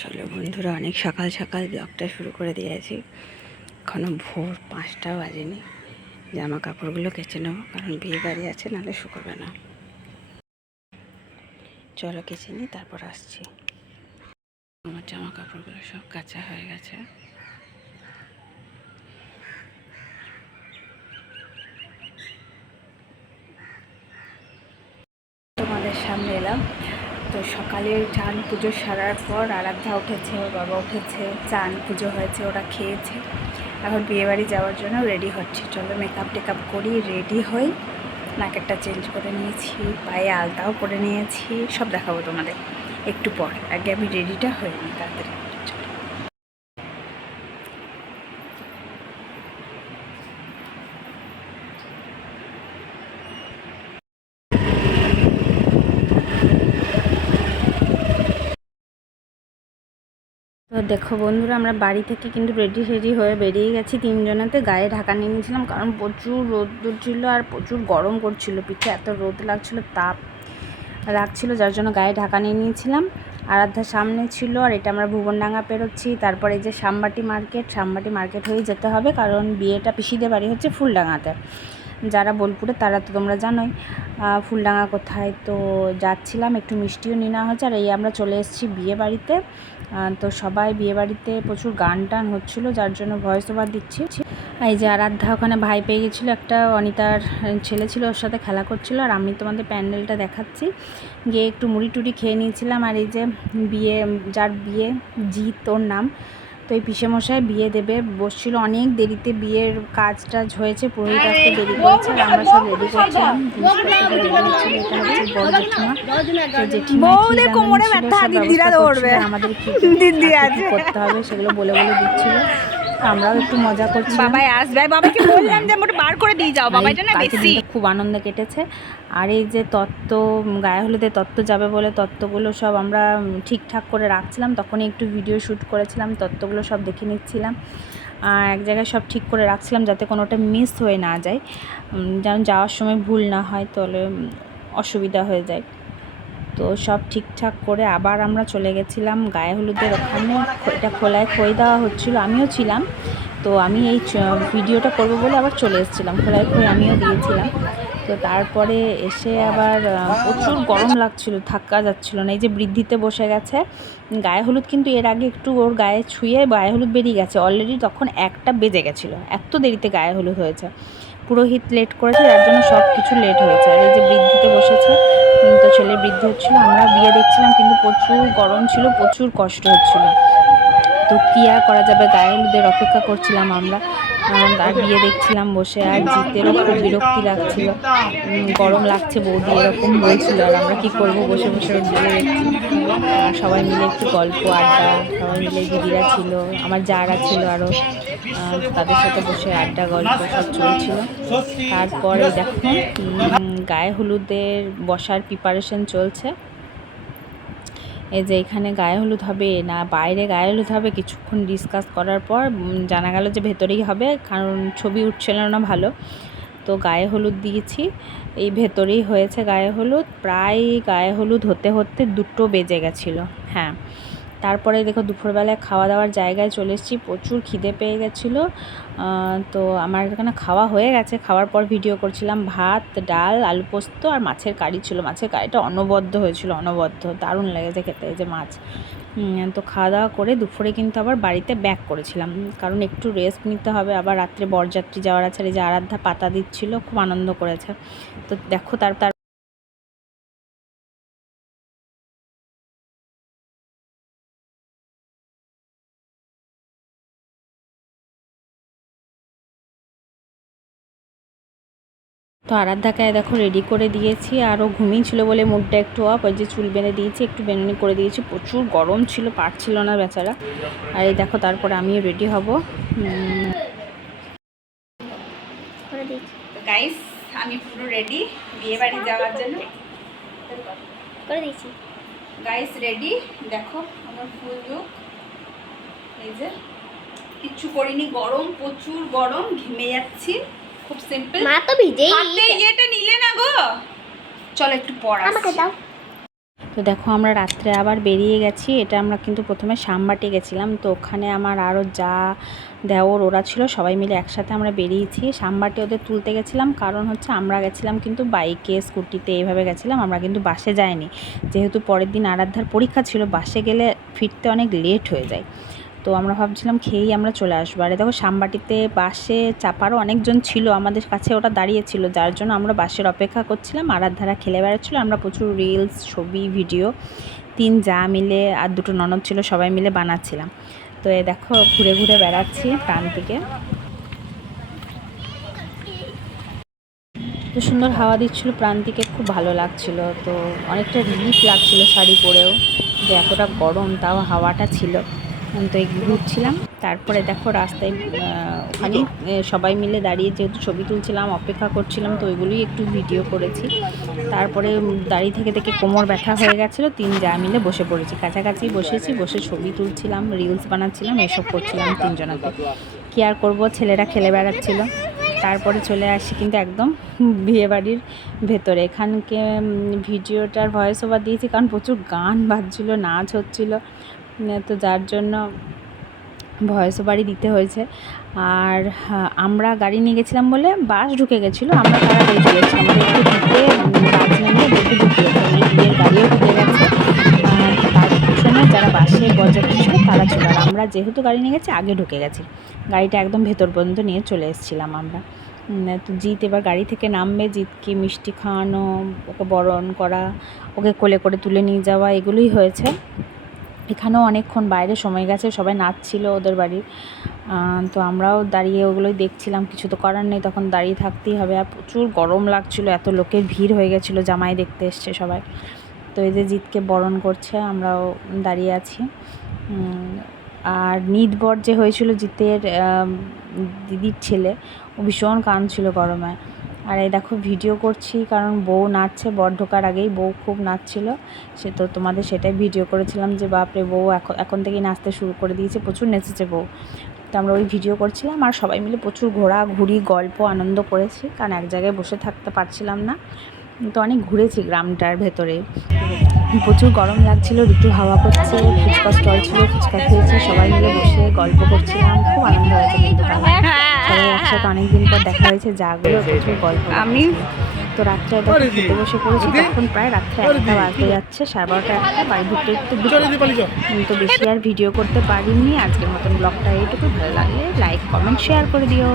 চলো বন্ধুরা, অনেক সকাল সকাল ব্লগটা শুরু করে দিয়েছি। এখনও ভোর 5টা বাজেনি। জামা কাপড়গুলো কেচে নেবো, কারণ বিয়ে বাড়ি আছে, নাহলে শুকোবে না। চলো কেচে নিই, তারপর আসছি। আমার জামা কাপড়গুলো সব কাচা হয়ে গেছে। তোমাদের সামনে এলাম। তো সকালে চান পুজো সারার পর আরাধ্যা উঠেছে, ওর বাবা উঠেছে, চান পুজো হয়েছে, ওরা খেয়েছে। এখন বিয়েবাড়ি যাওয়ার জন্য রেডি হচ্ছে। চলো মেকআপ টেকআপ করি, রেডি হই। নাকেরটা চেঞ্জ করে নিয়েছি, পায়ে আলতাও করে নিয়েছি, সব দেখাবো তোমাদের একটু পর। আগে আমি রেডিটা হয়ে নিই তাড়াতাড়ি। তো দেখো বন্ধুরা, আমরা বাড়ি থেকে কিন্তু রেডি হয়ে বেরিয়ে গেছি। তিনজনেতে গায়ে ঢাকা নিয়ে নিয়েছিলাম, কারণ প্রচুর রোদ ছিল আর প্রচুর গরম করছিল। পিঠে এত রোদ লাগছিল, তাপ লাগছিল, যার জন্য গায়ে ঢাকা নিয়ে নিয়েছিলাম। আরাধ্যার সামনে ছিল, আর এটা আমরা ভুবনডাঙ্গা পেরোচ্ছি। তারপরে এই যে শ্যামবাটি মার্কেট হয়েই যেতে হবে, কারণ বিয়েটা পিসিদের বাড়ি হচ্ছে ফুলডাঙ্গাতে। যারা বোলপুরে তারা তো তোমরা জানোই ফুলডাঙ্গা কোথায়। তো যাচ্ছিলাম, একটু মিষ্টিও নেওয়া হচ্ছে। আর এই আমরা চলে এসেছি বিয়ে বাড়িতে। তো সবাই বিয়ে বাড়িতে প্রচুর গান টান হচ্ছিলো, যার জন্য ভয়েস ওভার দিচ্ছি। এই যে আরাধ্যা ওখানে ভাই পেয়ে গেছিলো, একটা অনিতার ছেলে ছিল, ওর সাথে খেলা করছিল। আর আমি তোমাদের প্যান্ডেলটা দেখাচ্ছি। গিয়ে একটু মুড়ি টুড়ি খেয়ে নিয়েছিলাম। আর এই যে যার বিয়ে জিৎ ওর নাম, তো এই পিসেমশাই বিয়ে দেবে বসছিল। অনেক দেরিতে বিয়ের কাজ টাজ হয়েছে, পুরোহিত আসতে দেরি করেছে। আর আমরা সব রেডি করছিলাম, এটা হচ্ছে বড় জেঠিমা, আমাদের কি করতে হবে সেগুলো বলে দিচ্ছিল। আমরাও একটু মজা করছি। বাবাই আসবে, বাবাকে বললাম যে মোটা বার করে দিয়ে যাও, বাবাইটা না বেশি। খুব আনন্দে কেটেছে। আর এই যে তত্ত্ব, গায়ে হলুদে তত্ত্ব যাবে বলে তত্ত্বগুলো সব আমরা ঠিকঠাক করে রাখছিলাম। তখনই একটু ভিডিও শ্যুট করেছিলাম, তত্ত্বগুলো সব দেখে নিচ্ছিলাম। এক জায়গায় সব ঠিক করে রাখছিলাম, যাতে কোনোটা মিস হয়ে না যায়, যেন যাওয়ার সময় ভুল না হয়, তাহলে অসুবিধা হয়ে যায়। তো সব ঠিকঠাক করে আবার আমরা চলে গেছিলাম গায়ে হলুদের ওখানে। এটা খোলায় খই দেওয়া হচ্ছিলো, আমিও ছিলাম। তো আমি এই ভিডিওটা করবো বলে আবার চলে এসেছিলাম, খোলায় খই আমিও দিয়েছিলাম। তো তারপরে এসে আবার প্রচুর গরম লাগছিল, থাকা যাচ্ছিলো না। এই যে বৃদ্ধিতে বসে গেছে গায়ে হলুদ, কিন্তু এর আগে একটু ওর গায়ে ছুঁয়ে গায়ে হলুদ বেরিয়ে গেছে অলরেডি। তখন 1টা বেজে গেছিলো, এত দেরিতে গায়ে হলুদ হয়েছে। পুরোহিত লেট করেছে, যার জন্য সব কিছু লেট হয়েছে। আর এই যে বৃদ্ধিতে বসেছে, তো ছেলের বৃদ্ধি হচ্ছিলো, আমরা বিয়ে দেখছিলাম। কিন্তু প্রচুর গরম ছিল, প্রচুর কষ্ট হচ্ছিলো। তো কী আর করা যাবে, গায়ে হলুদের অপেক্ষা করছিলাম আমরা, আর বিয়ে দেখছিলাম বসে। আর জিতেরও খুব বিরক্তি লাগছিল, গরম লাগছে বৌদি এরকম বলছিল। আর আমরা কী করবো, বসে বসে বিয়ে দেখছি। আর সবাই মিলে একটু গল্প আড্ডা, সবাই মিলে দিদিরা ছিল, আমার যারা ছিল আরও, তাদের সাথে বসে আড্ডা গল্প সব চলছিল। তারপরে দেখো গায়ে হলুদের বসার প্রিপারেশন চলছে। এই যে এখানে গায়ে হলুদ হবে না বাইরে গায়ে হলুদ হবে, কিছুক্ষণ ডিসকাস করার পর জানা গেল যে ভেতরেই হবে, কারণ ছবি উঠছিল না ভালো। তো গায়ে হলুদ দিয়েছি, এই ভেতরেই হয়েছে গায়ে হলুদ। প্রায় গায়ে হলুদ হতে হতে 2টো বেজে গেছিলো। হ্যাঁ, তারপরে দেখো দুপুরবেলায় খাওয়া দাওয়ার জায়গায় চলে এসেছি। প্রচুর খিদে পেয়ে গেছিলো। তো আমার এখানে খাওয়া হয়ে গেছে। খাওয়ার পর ভিডিও করছিলাম। ভাত, ডাল, আলু পোস্ত আর মাছের কারি ছিল। মাছের কারিটা অনবদ্য হয়েছিল, অনবদ্য, দারুণ লেগেছে খেতে। এই যে মাছ। তো খাওয়া দাওয়া করে দুপুরে কিন্তু আবার বাড়িতে ব্যাক করেছিলাম, কারণ একটু রেস্ট নিতে হবে। আবার রাত্রে বরযাত্রী যাওয়ার আছে। এই যে আরাধ্যা পাতা দিচ্ছিল, খুব আনন্দ করেছে। তো দেখো তার তো আরাধ্যাকে দেখো রেডি করে দিয়েছি। আরও ঘুমিয়েছিল বলে মুডটা একটু অফ। ওই যে চুল বেঁধে দিয়েছি, একটু বেনুনি করে দিয়েছি। প্রচুর গরম ছিল, পারছিল না বেচারা। আর এই দেখো তারপরে আমিও রেডি হব। গাইস, আমি পুরো রেডি বিয়ে বাড়ি যাওয়ার জন্য করে দিয়েছি। গাইস রেডি, দেখো আমার ফুল লুক। এই যে কিচ্ছু করিনি, গরম, প্রচুর গরম, ঘেমে যাচ্ছি। খুব সিম্পল। মা তো ভিজেই হাতে এটা নিলে না গো। চলো একটু পর আমাকে দাও। তো দেখো আমরা রাত্রে আবার বেরিয়ে গেছি। এটা আমরা কিন্তু প্রথমে সামবাটি গেছিলাম, তো ওখানে আমার আরও যা দেওর ওরা ছিল সবাই মিলে একসাথে আমরা বেরিয়েছি। সামবাটি ওদের তুলতে গেছিলাম, কারণ হচ্ছে আমরা গেছিলাম কিন্তু বাইকে স্কুটিতে এইভাবে গেছিলাম, আমরা কিন্তু বাসে যাইনি, যেহেতু পরের দিন আরাধ্যার পরীক্ষা ছিল। বাসে গেলে ফিরতে অনেক লেট হয়ে যায়, তো আমরা ভাবছিলাম খেয়েই আমরা চলে আসবো। আর দেখো সামবাটিতে বাসে চাপারও অনেকজন ছিল, আমাদের কাছে ওটা দাঁড়িয়েছিল, যার জন্য আমরা বাসের অপেক্ষা করছিলাম। আরাধ্যারা খেলে বেড়াচ্ছিলো, আমরা প্রচুর রিলস, ছবি, ভিডিও 3 যা মিলে আর 2টো ননদ ছিল, সবাই মিলে বানাচ্ছিলাম। তো এই দেখো ঘুরে ঘুরে বেড়াচ্ছি প্রান্তিকে। তো সুন্দর হাওয়া দিচ্ছিল প্রান্তিকে, খুব ভালো লাগছিল। তো অনেকটা রিলিফ লাগছিল শাড়ি পরেও, যে এতটা গরম তাও হাওয়াটা ছিল। তো এই ঘুরছিলাম। তারপরে দেখো রাস্তায় ওখানে সবাই মিলে দাঁড়িয়ে যেহেতু ছবি তুলছিলাম, অপেক্ষা করছিলাম, তো ওইগুলোই একটু ভিডিও করেছি। তারপরে দাঁড়িয়ে থেকে থেকে কোমর ব্যথা হয়ে গেছিলো, 3 যা মিলে বসে পড়েছি, কাছাকাছি বসেছি, বসে ছবি তুলছিলাম, রিলস বানাচ্ছিলাম, এসব করছিলাম 3 জনাতে। কী আর করবো, ছেলেরা খেলে বেড়াচ্ছিল। তারপরে চলে আসি কিন্তু একদম বিয়েবাড়ির ভেতরে। এখানকে ভিডিওটার ভয়েস ওভার দিয়েছি, কারণ প্রচুর গান বাজছিল, নাচ হচ্ছিল, তো যার জন্য ভয়েস ওভারই দিতে হয়েছে। আর আমরা গাড়ি নিয়ে গেছিলাম বলে বাস ঢুকে গেছিলো, আমরা তাড়াতাড়ি চলে এসেছি, আমাদের একটু ঢুকে বাস নিয়ে দেখে ঢুকিয়ে বিয়ের গাড়িও ঢুকে গেছে। তার পিছনে যারা বাসে বরযাত্রী ছিল তারা ছিল, আর আমরা যেহেতু গাড়ি নিয়ে গেছি আগে ঢুকে গেছি, গাড়িটা একদম ভেতর পর্যন্ত নিয়ে চলে এসেছিলাম আমরা। তো জিৎ এবার গাড়ি থেকে নামবে, জিৎকে মিষ্টি খাওয়ানো, ওকে বরণ করা, ওকে কোলে করে তুলে নিয়ে যাওয়া, এগুলোই হয়েছে। এখানেও অনেকক্ষণ বাইরে সময় গেছে, সবাই নাচছিল ওদের বাড়ির। তো আমরাও দাঁড়িয়ে ওগুলোই দেখছিলাম, কিছু তো করার নেই, তখন দাঁড়িয়ে থাকতেই হবে। আর প্রচুর গরম লাগছিল, এত লোকের ভিড় হয়ে গেছিলো, জামাই দেখতে এসছে সবাই। তো এই যে জিৎকে বরণ করছে, আমরাও দাঁড়িয়ে আছি। আর নিদবর যে হয়েছিল জিতের দিদির ছেলে, ও ভীষণ কাঁদছিল গরমে। আর এই দেখো ভিডিও করছি, কারণ বউ নাচছে, বর ঢোকার আগেই বউ খুব নাচছিল, সে তো তোমাদের সেটাই ভিডিও করেছিলাম যে বাপরে বউ এখন থেকেই নাচতে শুরু করে দিয়েছে, প্রচুর নেচেছে বউ। তো আমরা ওই ভিডিও করছিলাম, আর সবাই মিলে প্রচুর ঘোরাঘুরি, গল্প, আনন্দ করেছি, কারণ এক জায়গায় বসে থাকতে পারছিলাম না। তো অনেক ঘুরেছি গ্রামটার ভেতরে। প্রচুর গরম লাগছিল, ঋতু হাওয়া করছে, ফুচকা স্টল ছিল, ফুচকা খেয়েছি, সবাই মিলে বসে গল্প করছিলাম, খুব আনন্দ হয়েছে কিন্তু সবাই একসাথে অনেকদিন পর দেখা হয়েছে, যাগুলো প্রচুর গল্প। তো রাত্রে দেখো খেতে বসে পড়েছি, তখন প্রায় রাত্রে 1টা বাজতে যাচ্ছে, 12:30 1টা, বাড়ি ঢুকতে তো বেশি আর ভিডিও করতে পারিনি। আজকের মতন ব্লগটা এইটুকু, ভালো লাগলে লাইক, কমেন্ট, শেয়ার করে দিও।